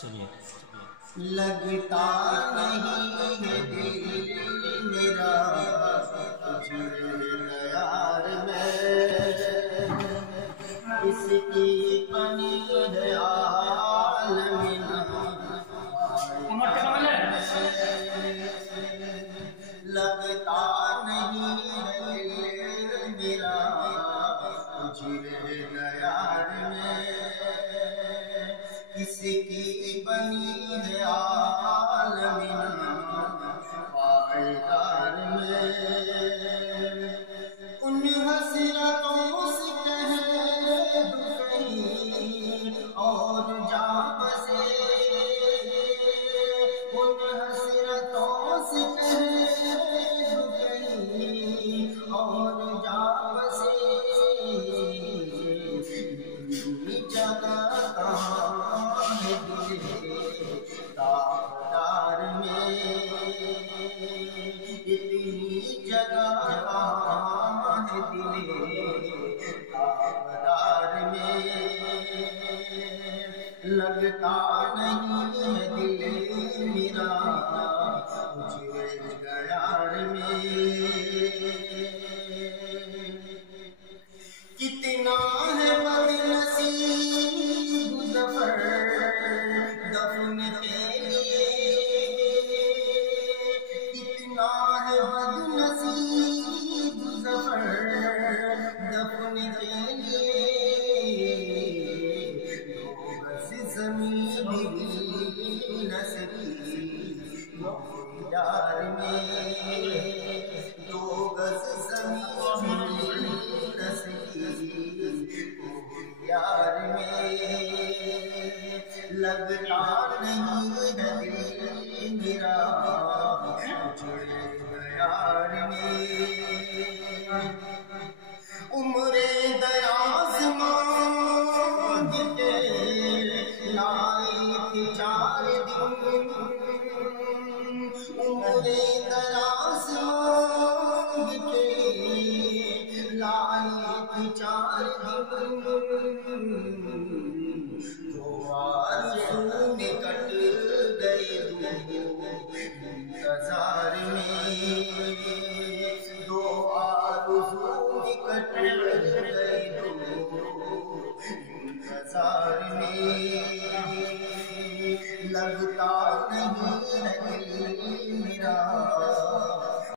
لگتا نہیں ہے دل میرا تجھے یار میں، اس کی بنی ہے عالم لگتا نہیں ہے دل میرا تجھے یار میں، کس کی بنی ہے عالم پائیدار میں، ان حسرتوں سے کہہ دو کہیں اور جا بسے، ان حسرتوں سے کہہ دو کہیں اور جا بسے، جگہ کہاں ہے دل داغدار میں، اتنی جگہ کہاں ہے دل داغدار میں، لگتا نہیں ہے دل میرا تجھے یار میں، کتنا ہے بدنصیب ظفر دفن کے لیے، کتنا ہے بدنصیب ظفر دفن کے لیے، دو گز زمین بھی مل نہ سکی یار میں، دو گز زمین بھی مل نہ سکی یار میں، لگتا نہیں ہے دل میرا تجھے یار میں، عمر دراز مانگ کے لائی تھی 4 دن، عمر دراز مانگ کے لائی تھی 4 دن، تو آرزو نکٹ گئے دو انتظار میں، دو آرزو نکٹ گئے